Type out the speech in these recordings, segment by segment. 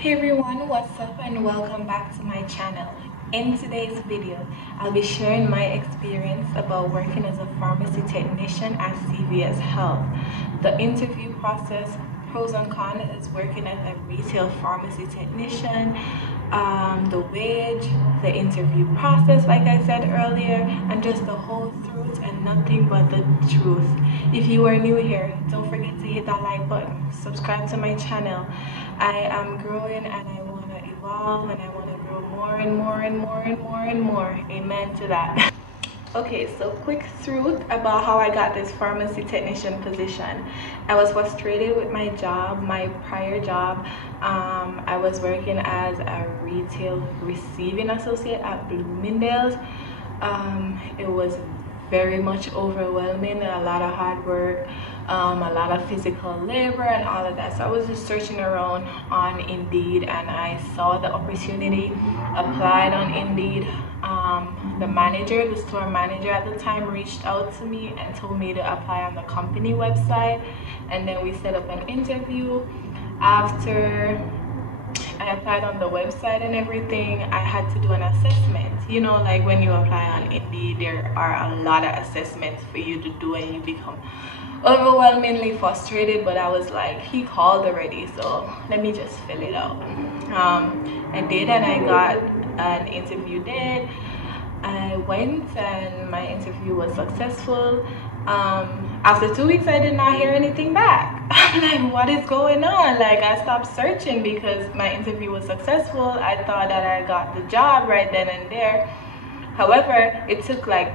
Hey everyone, what's up and welcome back to my channel. In today's video, I'll be sharing my experience about working as a pharmacy technician at CVS Health. The interview process, pros and cons is working as a retail pharmacy technician, the wage, the interview process like I said earlier, and just the whole truth and nothing but the truth. If you are new here, don't forget to hit that like button, subscribe to my channel. I am growing and I want to evolve and I want to grow more and more and more and more and more. Amen to that. Okay, so quick truth about how I got this pharmacy technician position. I was frustrated with my job, my prior job. I was working as a retail receiving associate at Bloomingdale's. It was very much overwhelming, a lot of hard work, a lot of physical labor and all of that. So I was just searching around on Indeed and I saw the opportunity, applied on Indeed. The store manager at the time reached out to me and told me to apply on the company website, and then we set up an interview. After I applied on the website and everything, I had to do an assessment. You know, like when you apply on Indeed, there are a lot of assessments for you to do and you become overwhelmingly frustrated, but I was like, he called already, so let me just fill it out. I did, and I got an interview date. I went and my interview was successful. After 2 weeks, I did not hear anything back. I'm like, what is going on? Like, I stopped searching because my interview was successful. I thought that I got the job right then and there. However, it took like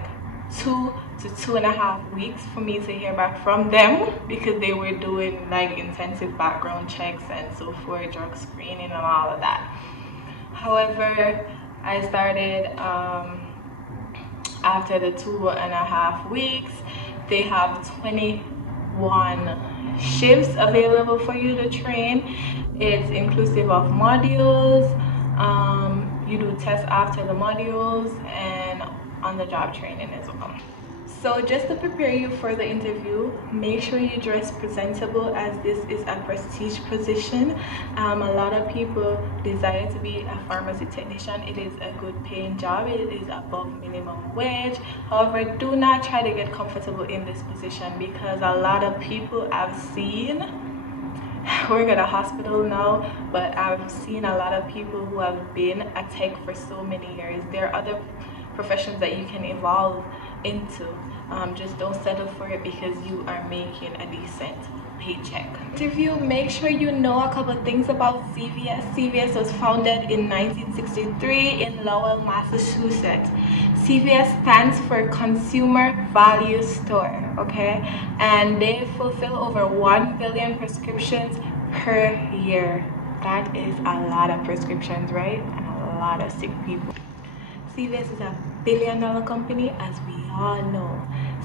2 to 2.5 weeks for me to hear back from them because they were doing like intensive background checks and so forth, drug screening and all of that. However, I started after the 2.5 weeks. They have 21 shifts available for you to train. It's inclusive of modules. You do tests after the modules and on-the-job training as well. So just to prepare you for the interview, make sure you dress presentable as this is a prestige position. A lot of people desire to be a pharmacy technician. It is a good paying job. It is above minimum wage. However, do not try to get comfortable in this position because a lot of people I've seen work at a hospital now, but I've seen a lot of people who have been a tech for so many years. There are other professions that you can evolve into. Just don't settle for it because you are making a decent paycheck. Interview, make sure you know a couple of things about CVS. CVS was founded in 1963 in Lowell, Massachusetts. CVS stands for Consumer Value Store, okay? And they fulfill over 1 billion prescriptions per year. That is a lot of prescriptions, right? And a lot of sick people. CVS is a billion-dollar company, as we all know.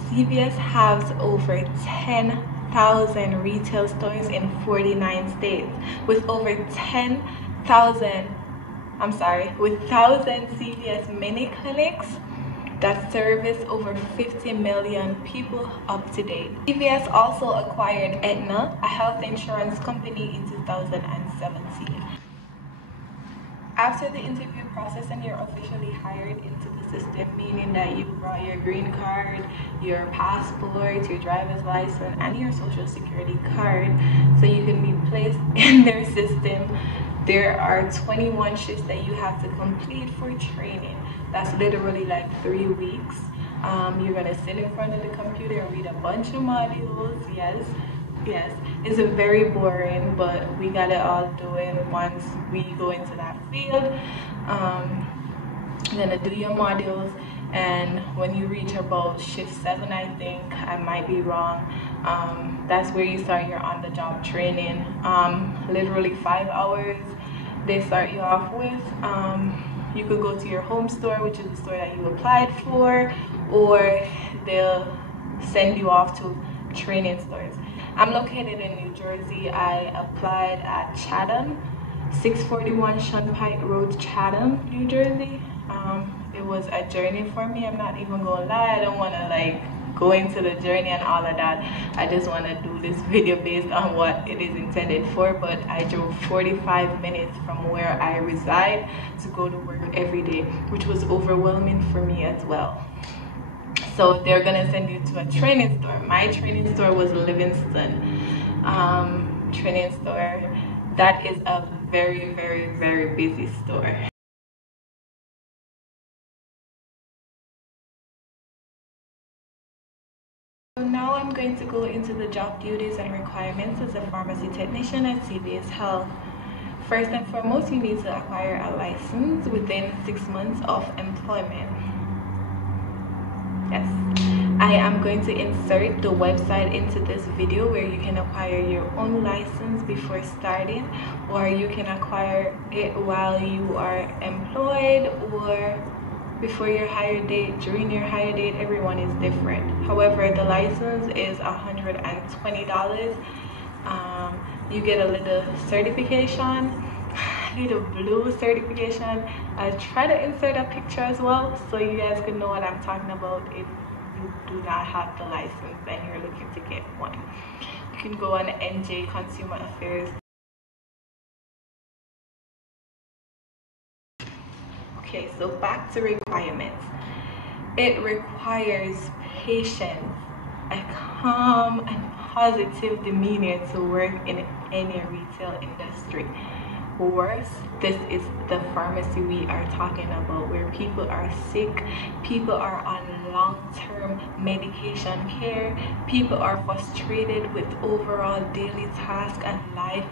CVS has over 10,000 retail stores in 49 states with over 10,000 CVS mini clinics that service over 50 million people up to date. CVS also acquired Aetna, a health insurance company, in 2017. After the interview process and you're officially hired into the system, meaning that you brought your green card, your passport, your driver's license, and your social security card so you can be placed in their system, there are 21 shifts that you have to complete for training. That's literally like 3 weeks. You're gonna sit in front of the computer and read a bunch of modules. Yes, it's very boring, but we gotta all do it once we go into that field. You're gonna do your modules, and when you reach about shift 7, I think, I might be wrong, that's where you start your on-the-job training. Literally 5 hours they start you off with. You could go to your home store, which is the store that you applied for, or they'll send you off to training stores. I'm located in New Jersey. I applied at Chatham, 641 Shunpike Road, Chatham, New Jersey. It was a journey for me. I'm not even gonna lie. I don't want to like go into the journey and all of that. I just want to do this video based on what it is intended for. But I drove 45 minutes from where I reside to go to work every day, which was overwhelming for me as well. So they're gonna send you to a training store. My training store was Livingston training store. That is a very, very, very busy store. So now I'm going to go into the job duties and requirements as a pharmacy technician at CVS Health. First and foremost, you need to acquire a license within 6 months of employment. Yes, I am going to insert the website into this video where you can acquire your own license before starting, or you can acquire it while you are employed or before your hire date. During your hire date, everyone is different. However, the license is $120. You get a little certification, little blue certification. I'll try to insert a picture as well so you guys can know what I'm talking about if you do not have the license and you're looking to get one. You can go on NJ Consumer Affairs. Okay, so back to requirements. It requires patience, a calm and positive demeanor to work in any retail industry. Worse, this is the pharmacy we are talking about, where people are sick, people are on long-term medication care, people are frustrated with overall daily tasks and life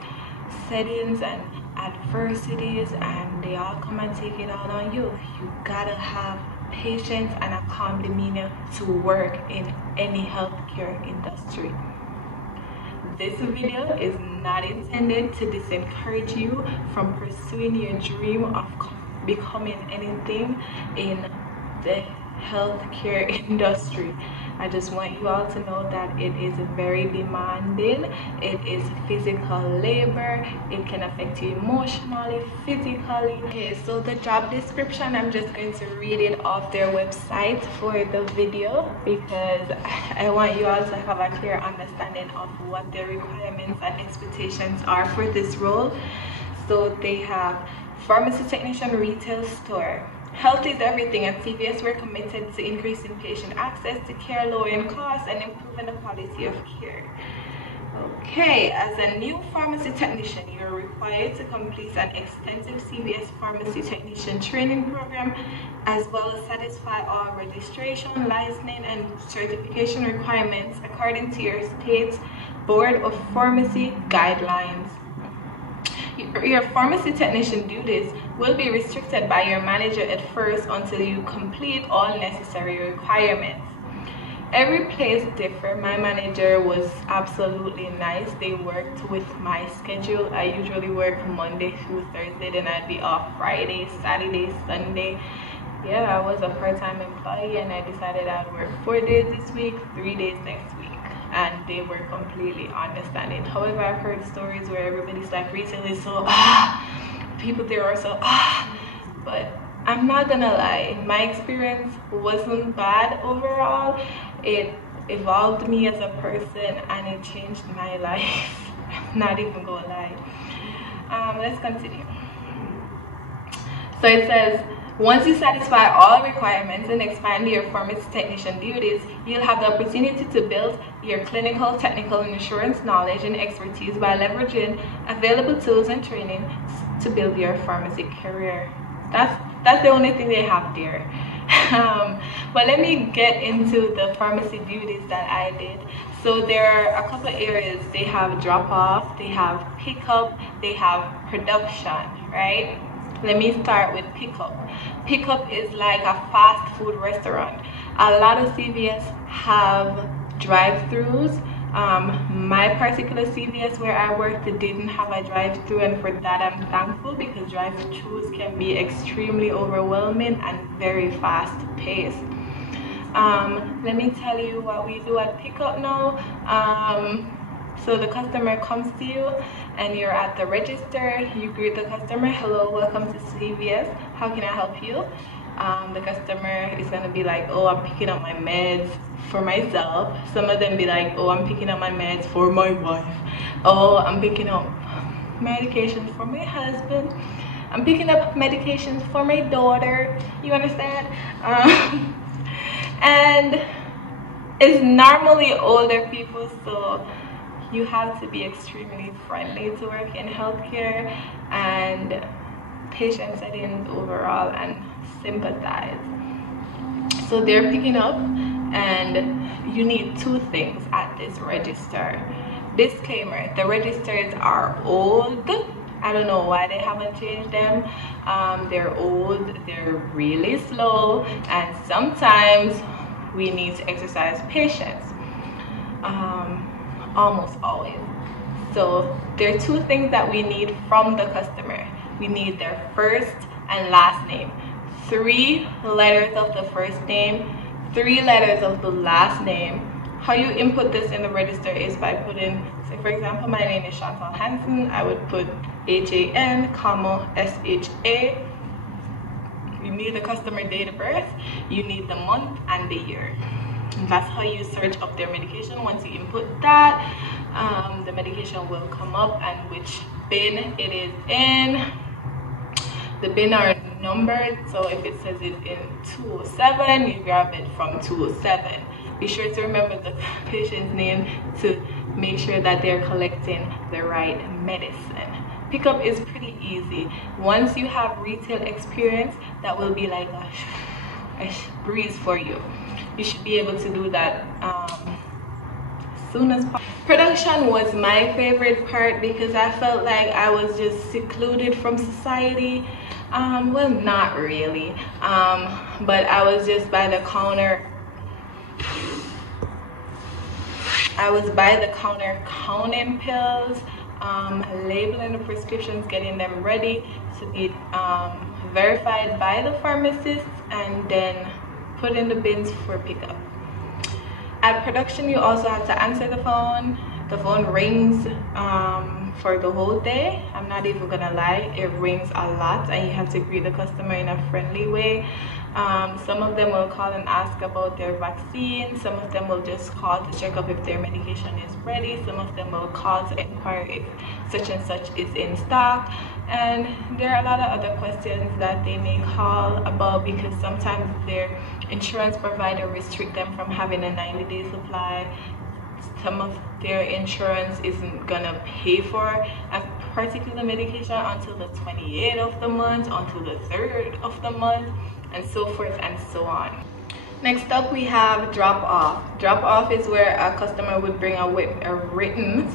settings and adversities, and they all come and take it out on you. You gotta have patience and a calm demeanor to work in any healthcare industry. This video is not intended to discourage you from pursuing your dream of becoming anything in the healthcare industry. I just want you all to know that it is very demanding. It is physical labor. It can affect you emotionally, physically. Okay, so the job description, I'm just going to read it off their website for the video because I want you all to have a clear understanding of what their requirements and expectations are for this role. So they have pharmacy technician, retail store. Health is everything. At CVS, we're committed to increasing patient access to care, lowering costs, and improving the quality of care. Okay, as a new pharmacy technician, you're required to complete an extensive CVS pharmacy technician training program, as well as satisfy all registration, licensing, and certification requirements according to your state's Board of Pharmacy guidelines. Your pharmacy technician duties will be restricted by your manager at first until you complete all necessary requirements. Every place differs. My manager was absolutely nice. They worked with my schedule. I usually work Monday through Thursday, then I'd be off Friday, Saturday, Sunday. Yeah, I was a part-time employee and I decided I'd work 4 days this week, 3 days next week. And they were completely understanding. However, I've heard stories where everybody's like, retail is so people there are so but I'm not gonna lie, my experience wasn't bad overall. It evolved me as a person and it changed my life. I'm not even gonna lie. Let's continue. So it says, once you satisfy all requirements and expand your pharmacy technician duties, you'll have the opportunity to build your clinical, technical, and insurance knowledge and expertise by leveraging available tools and training to build your pharmacy career. That's the only thing they have there. But let me get into the pharmacy duties that I did. So there are a couple of areas. They have drop-off, they have pickup, they have production, right? Let me start with pickup. Pickup is like a fast food restaurant. A lot of CVS have drive-thrus. My particular CVS where I worked didn't have a drive-thru, and for that I'm thankful because drive-thrus can be extremely overwhelming and very fast-paced. Let me tell you what we do at pickup now. So the customer comes to you and you're at the register. You greet the customer, hello, welcome to CVS, how can I help you? The customer is gonna be like, oh, I'm picking up my meds for myself. Some of them be like, oh, I'm picking up my meds for my wife. Oh, I'm picking up medications for my husband. I'm picking up medications for my daughter. You understand? And it's normally older people, so you have to be extremely friendly to work in healthcare and patient settings overall and sympathize. So they're picking up, and you need two things at this register. Disclaimer, the registers are old. I don't know why they haven't changed them. They're old, they're really slow, and sometimes we need to exercise patience. Almost always. So there are two things that we need from the customer. We need their first and last name. 3 letters of the first name, 3 letters of the last name. How you input this in the register is by putting, say for example, my name is Chantal Hansen. I would put HAN, SHA. You need the customer date of birth, you need the month and the year. And that's how you search up their medication. Once you input that, the medication will come up and which bin it is in. The bin are numbered, so if it says it's in 207, you grab it from 207. Be sure to remember the patient's name to make sure that they're collecting the right medicine. Pickup is pretty easy. Once you have retail experience, that will be like a breeze for you. You should be able to do that as soon as possible. Production was my favorite part because I felt like I was just secluded from society. Well, not really, but I was just by the counter. I was by the counter counting pills, labeling the prescriptions, getting them ready to be verified by the pharmacist, and then put in the bins for pickup. At production, you also have to answer the phone. The phone rings for the whole day. I'm not even gonna lie, it rings a lot, and you have to greet the customer in a friendly way. Some of them will call and ask about their vaccine. Some of them will just call to check up if their medication is ready. Some of them will call to inquire if such and such is in stock. And there are a lot of other questions that they may call about because sometimes their insurance provider restrict them from having a 90-day supply. Some of their insurance isn't gonna pay for a particular medication until the 28th of the month, until the 3rd of the month, and so forth and so on. Next up, we have drop off. Drop off is where a customer would bring a written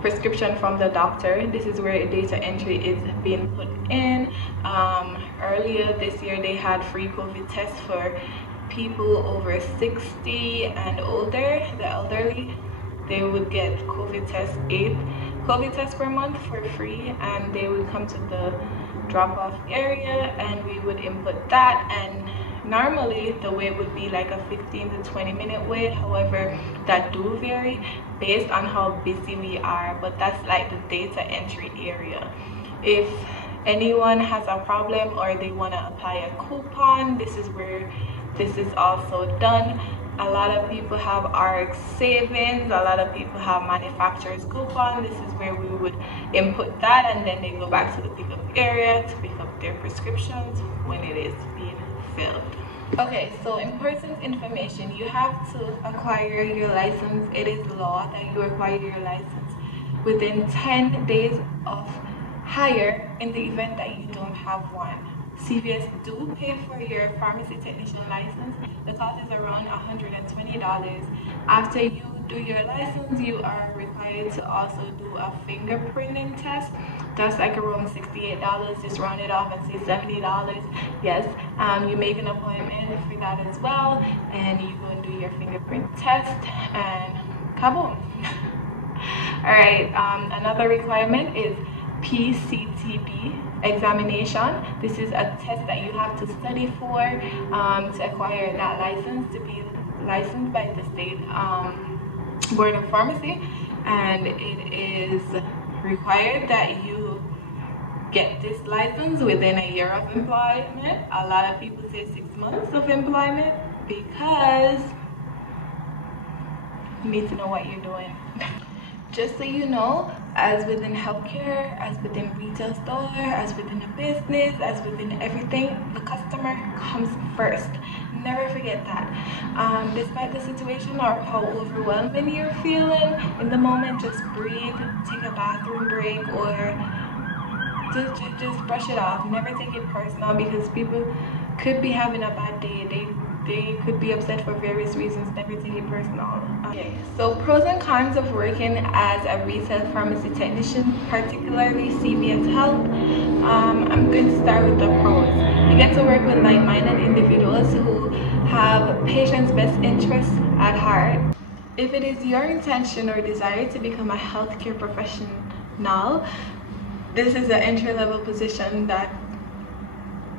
prescription from the doctor. This is where data entry is being put in. Earlier this year, they had free COVID tests for people over 60 and older. The elderly, they would get COVID tests, 8 COVID tests per month for free, and they would come to the drop-off area and we would input that. And normally the wait would be like a 15 to 20 minute wait. However, that do vary based on how busy we are, but that's like the data entry area. If anyone has a problem or they want to apply a coupon, this is where this is also done. A lot of people have RX savings, a lot of people have manufacturer's coupon. This is where we would input that, and then they go back to the pickup area to pick up their prescriptions when it is being filled. Okay, so important information. You have to acquire your license. It is law that you acquire your license within 10 days of hire in the event that you don't have one. CVS do pay for your pharmacy technician license. The cost is around $120. After you do your license, you are required to also do a fingerprinting test. That's like around $68. Just round it off and say $70. Yes, you make an appointment for that as well, and you go and do your fingerprint test, and kaboom. All right, another requirement is PCTB examination. This is a test that you have to study for to acquire that license, to be licensed by the state board of pharmacy, and it is required that you get this license within a year of employment. A lot of people say 6 months of employment because you need to know what you're doing. Just so you know, as within healthcare, as within retail store, as within a business, as within everything, the customer comes first. Never forget that. Despite the situation or how overwhelming you're feeling in the moment, just breathe, take a bathroom break, or just brush it off. Never take it personal, because people could be having a bad day. They could be upset for various reasons. Never take it personal. Okay, so pros and cons of working as a retail pharmacy technician, particularly CVS Health. I'm going to start with the pros. You get to work with like-minded individuals who have patients' best interests at heart. If it is your intention or desire to become a healthcare professional, this is an entry-level position that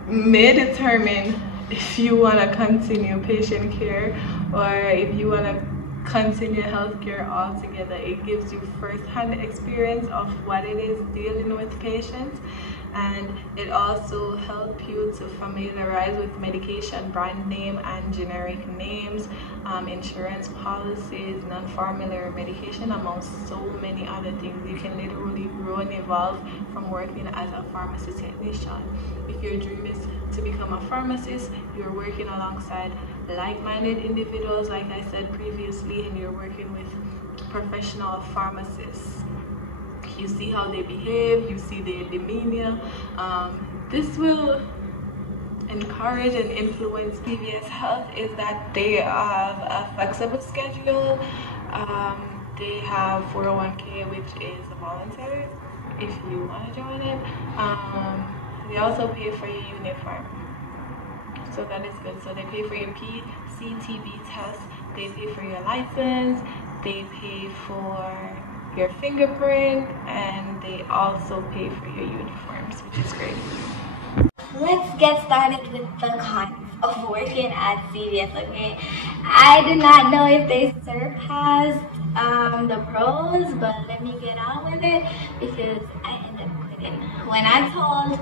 may determine if you want to continue patient care or if you want to continue healthcare altogether. It gives you first-hand experience of what it is dealing with patients, and it also helps you to familiarize with medication, brand name and generic names, insurance policies, non-formulary medication, amongst so many other things. You can literally grow and evolve from working as a pharmacy technician. If your dream is to become a pharmacist, you're working alongside like-minded individuals, like I said previously, and you're working with professional pharmacists. You see how they behave, you see their demeanor. This will encourage and influence. CVS Health is that they have a flexible schedule. They have 401k, which is voluntary if you want to join it. They also pay for your uniform, so that is good. So they pay for your PCTB test, they pay for your license, they pay for your fingerprint, and they also pay for your uniforms, which is great. Let's get started with the cons of working at CVS, okay? I do not know if they surpassed the pros, but let me get on with it because I ended up quitting. When I told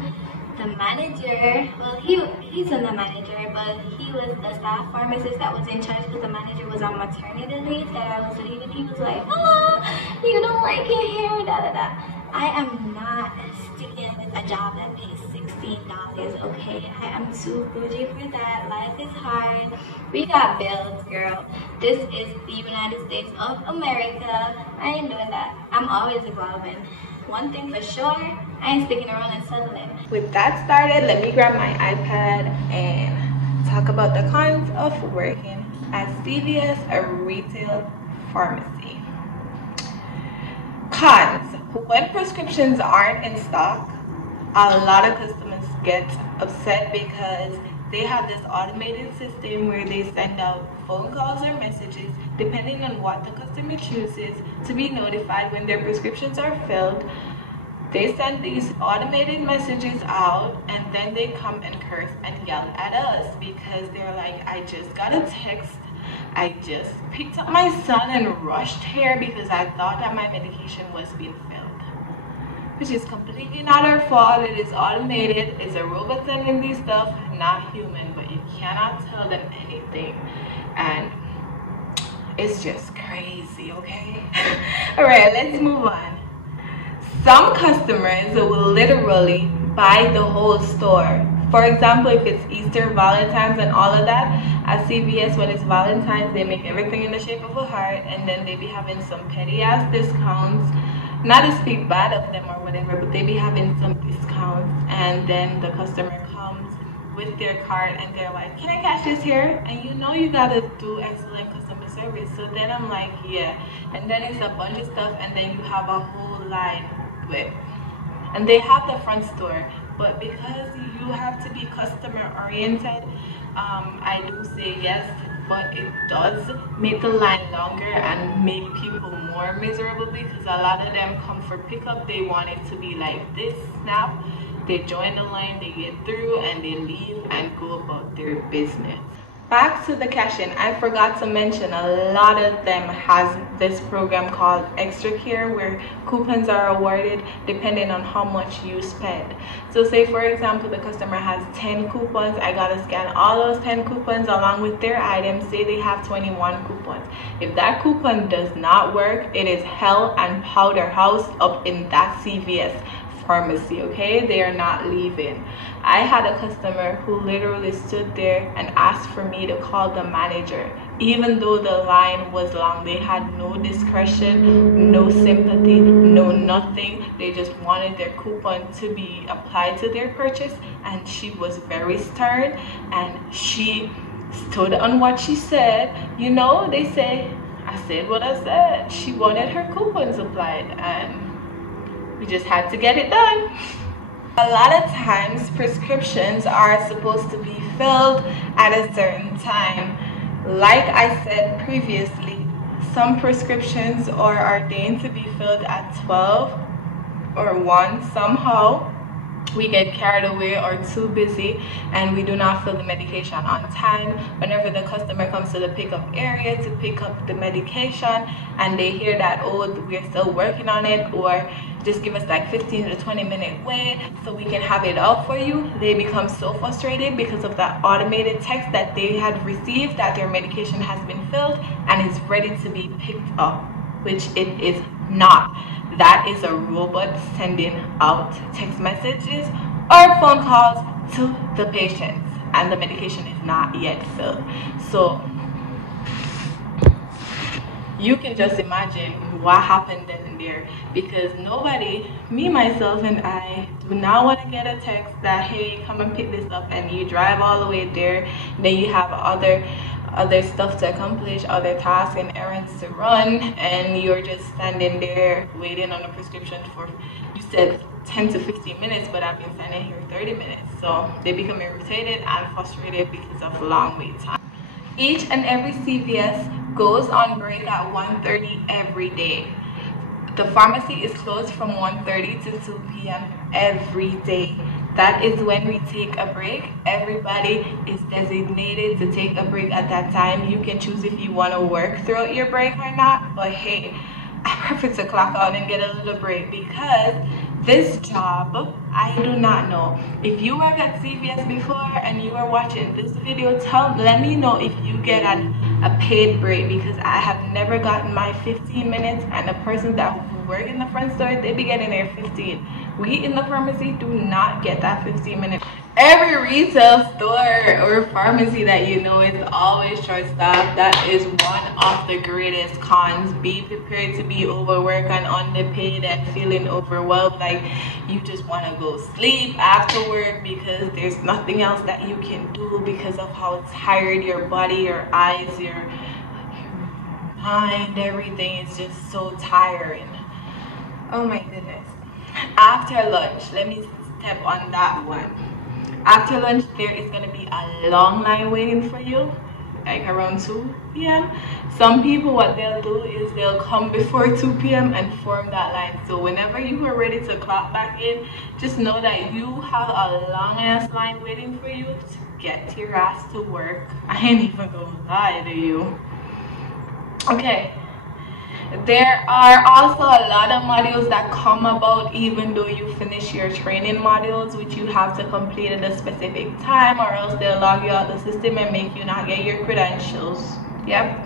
the manager, well, he's not the manager, but he was the staff pharmacist that was in charge because the manager was on maternity leave, that I was leaving. He was like, oh, you don't like your hair, da da da. I am not sticking with a job that pays $16, okay? I am too bougie for that. Life is hard. We got bills, girl. This is the United States of America. I ain't doing that. I'm always evolving. One thing for sure, I ain't sticking around and settling. With that started, let me grab my iPad and talk about the cons of working at CVS, a retail pharmacy. Cons: when prescriptions aren't in stock, a lot of customers get upset because they have this automated system where they send out phone calls or messages depending on what the customer chooses to be notified when their prescriptions are filled. They send these automated messages out, and then they come and curse and yell at us because they're like, I just got a text, I just picked up my son and rushed here because I thought that my medication was being filled. Which is completely not our fault. It is automated. It's a robot sending these stuff, not human, but you cannot tell them anything. And it's just crazy, okay? Alright, let's move on. Some customers will literally buy the whole store. For example, if it's Easter, Valentine's, and all of that, at CVS, when it's Valentine's, they make everything in the shape of a heart, and then they be having some petty ass discounts. Not to speak bad of them or whatever, but they be having some discounts, and then the customer comes with their card and they're like, can I cash this here? And you know you gotta do excellent customer service. So then I'm like, yeah. And then it's a bunch of stuff, and then you have a whole line with, and they have the front store, but because you have to be customer oriented, I do say yes, but it does make the line longer and make people more miserable because a lot of them come for pickup. They want it to be like this, snap, they join the line, they get through, and they leave and go about their business. Back to the cash-in, I forgot to mention a lot of them has this program called Extra Care, where coupons are awarded depending on how much you spend. So say for example the customer has 10 coupons, I gotta scan all those 10 coupons along with their items. Say they have 21 coupons. If that coupon does not work, it is hell and powder house up in that CVS pharmacy, okay? They are not leaving. I had a customer who literally stood there and asked for me to call the manager, even though the line was long. They had no discretion, no sympathy, no nothing. They just wanted their coupon to be applied to their purchase, and she was very stern and she stood on what she said. You know, they say I said what I said. She wanted her coupons applied, and we just had to get it done. A lot of times prescriptions are supposed to be filled at a certain time. Like I said previously, some prescriptions are ordained to be filled at 12 or 1. Somehow we get carried away or too busy and we do not fill the medication on time. Whenever the customer comes to the pickup area to pick up the medication and they hear that, oh, we're still working on it, or just give us like 15 to 20 minute wait so we can have it out for you, they become so frustrated because of that automated text that they had received that their medication has been filled and is ready to be picked up, which it is not. That is a robot sending out text messages or phone calls to the patients, and the medication is not yet filled. So you can just imagine what happened then and there, because nobody, me, myself, and I do not want to get a text that, hey, come and pick this up, and you drive all the way there, then you have other stuff to accomplish, other tasks and errands to run, and you're just standing there waiting on a prescription for, you said 10 to 15 minutes, but I've been standing here 30 minutes. So they become irritated and frustrated because of long wait time. Each and every CVS goes on break at 1:30 every day. The pharmacy is closed from 1:30 to 2 p.m. every day. That is when we take a break. Everybody is designated to take a break at that time. You can choose if you want to work throughout your break or not, but hey, I prefer to clock out and get a little break, because this job, I do not know. If you work at CVS before and you are watching this video, let me know if you get a paid break, because I have never gotten my 15 minutes, and the person that work in the front store, they be getting their 15. We in the pharmacy do not get that 15 minutes. Every retail store or pharmacy that you know is always short-staffed. That is one of the greatest cons. Be prepared to be overworked and underpaid and feeling overwhelmed, like you just want to go sleep after work because there's nothing else that you can do because of how tired your body, your eyes, your mind, everything is just so tiring. Oh my goodness. After lunch, let me step on that one. After lunch, there is going to be a long line waiting for you, like around 2 p.m. Some people, what they'll do is they'll come before 2 p.m. and form that line. So whenever you are ready to clock back in, just know that you have a long ass line waiting for you to get your ass to work. I ain't even gonna lie to you. Okay. There are also a lot of modules that come about even though you finish your training modules, which you have to complete at a specific time, or else they'll log you out the system and make you not get your credentials. Yep.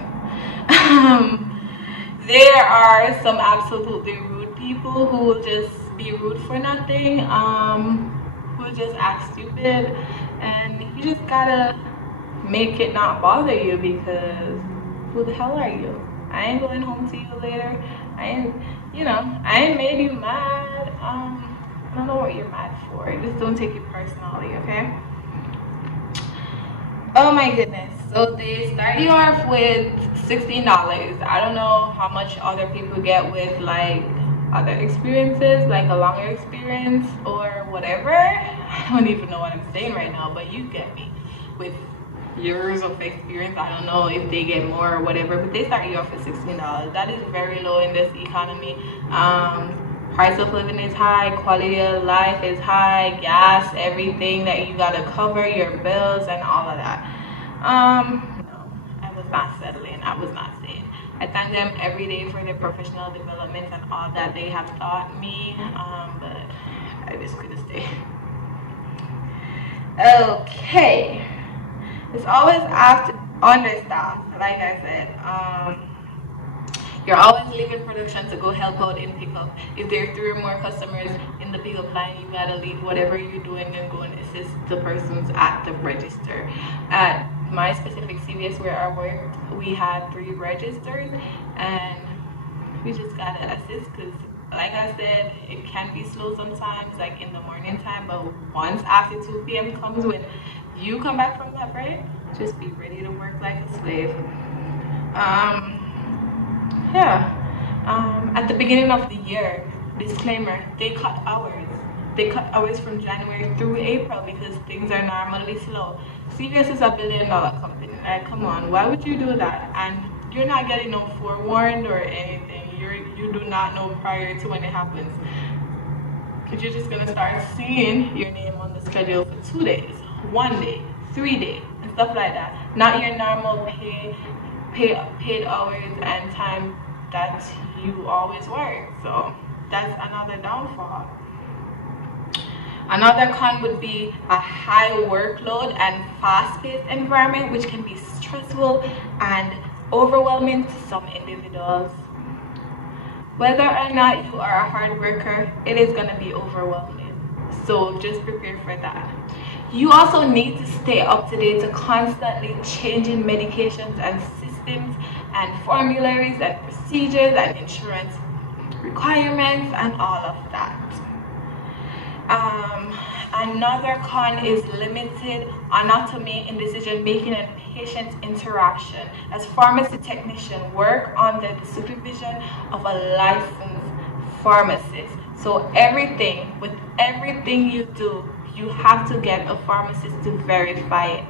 There are some absolutely rude people who will just be rude for nothing, who will just act stupid, and you just gotta make it not bother you, because who the hell are you? I ain't going home to you later. I ain't made you mad. I don't know what you're mad for. Just don't take it personally, okay? Oh my goodness. So they start you off with $16. I don't know how much other people get with like other experiences, like a longer experience or whatever. I don't even know what I'm saying right now, but you get me. With years of experience, I don't know if they get more or whatever, but they start you off at $16. That is very low in this economy. Price of living is high, quality of life is high, gas, everything that you gotta cover, your bills and all of that. No, I was not settling. I was not staying. I thank them every day for their professional development and all that they have taught me, but I just couldn't stay. Okay, it's always after understaffed. Like I said, you're always leaving production to go help out in pickup. If there are 3 or more customers in the pickup line, you gotta leave whatever you're doing and go and assist the persons at the register. At my specific CVS where I worked, we had 3 registers, and we just gotta assist because, like I said, it can be slow sometimes, like in the morning time. But once after 2 p.m. comes, when you come back from that break, just be ready to work like a slave. At the beginning of the year, disclaimer, they cut hours. They cut hours from January through April because things are normally slow. CVS is $1 billion company. Like, come on, why would you do that? And you're not getting no forewarned or anything. You do not know prior to when it happens. Because you're just gonna start seeing your name on the schedule for 2 days, 1 day, 3 days, and stuff like that. Not your normal paid hours and time that you always work. So that's another downfall. Another con would be a high workload and fast-paced environment, which can be stressful and overwhelming to some individuals. Whether or not you are a hard worker, it is going to be overwhelming. So just prepare for that. You also need to stay up to date to constantly changing medications and systems and formularies and procedures and insurance requirements and all of that. Another con is limited autonomy in decision making and patient interaction. As pharmacy technician, work under the supervision of a licensed pharmacist. So with everything you do, you have to get a pharmacist to verify it.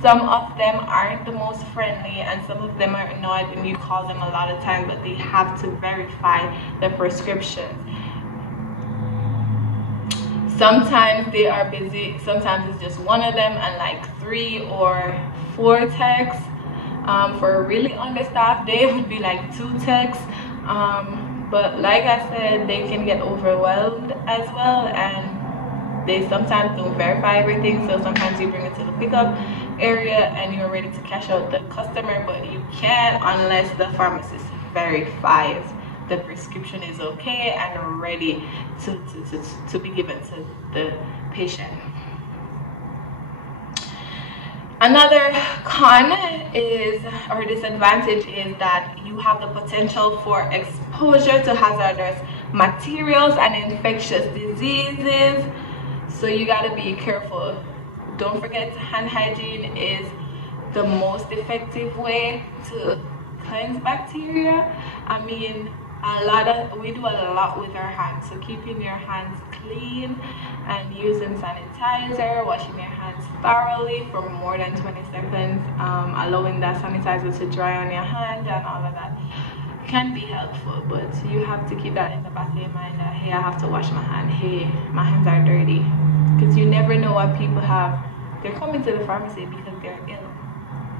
Some of them aren't the most friendly, and some of them are annoyed when you call them a lot of times, but they have to verify the prescriptions. Sometimes they are busy, sometimes it's just one of them and like 3 or 4 techs. For a really understaffed day, it would be like 2 techs. But like I said, they can get overwhelmed as well, and they sometimes don't verify everything. So sometimes you bring it to the pickup area and you're ready to cash out the customer, but you can't unless the pharmacist verifies the prescription is okay and ready to be given to the patient. Another con is, or disadvantage, is that you have the potential for exposure to hazardous materials and infectious diseases, so you got to be careful. Don't forget, hand hygiene is the most effective way to cleanse bacteria. I mean, we do a lot with our hands, so keeping your hands clean and using sanitizer, washing your hands thoroughly for more than 20 seconds, allowing that sanitizer to dry on your hand and all of that can be helpful. But you have to keep that in the back of your mind that, hey, I have to wash my hand, hey, my hands are dirty, because you never know what people have. They're coming to the pharmacy because they're ill,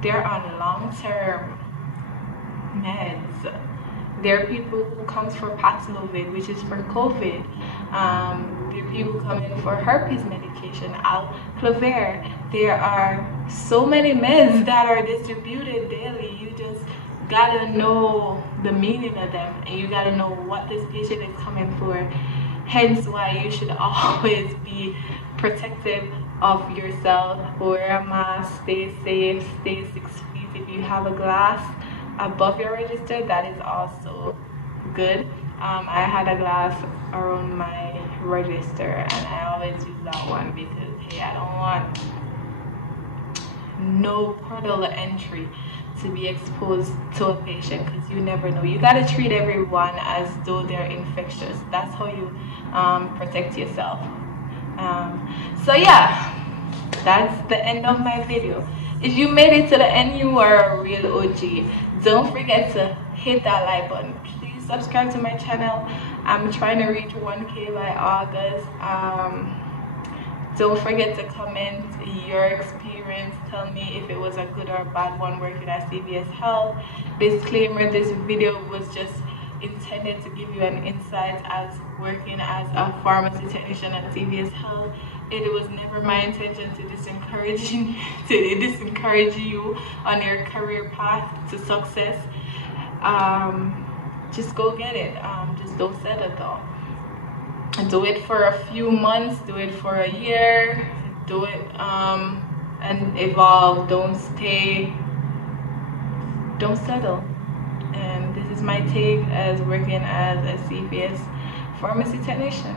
they're on long-term meds. There are people who comes for Paxlovid, which is for COVID. There are people coming for herpes medication, Alclaver. There are so many meds that are distributed daily. You just gotta know the meaning of them, and you gotta know what this patient is coming for. Hence why you should always be protective of yourself. Wear a mask, stay safe, stay 6 feet. If you have a glass above your register, that is also good. I had a glass around my register, and I always use that one because, hey, I don't want no portal entry to be exposed to a patient, because you never know. You got to treat everyone as though they're infectious. That's how you protect yourself. So yeah, that's the end of my video. If you made it to the end, you are a real OG. Don't forget to hit that like button. Please subscribe to my channel. I'm trying to reach 1K by August. Don't forget to comment your experience. Tell me if it was a good or bad one working at CVS Health. Disclaimer, this video was just intended to give you an insight as working as a pharmacy technician at CVS Health. It was never my intention to discourage you on your career path to success. Just go get it. Just don't settle though. Do it for a few months, do it for a year, do it and evolve. Don't settle. And this is my take as working as a CVS pharmacy technician.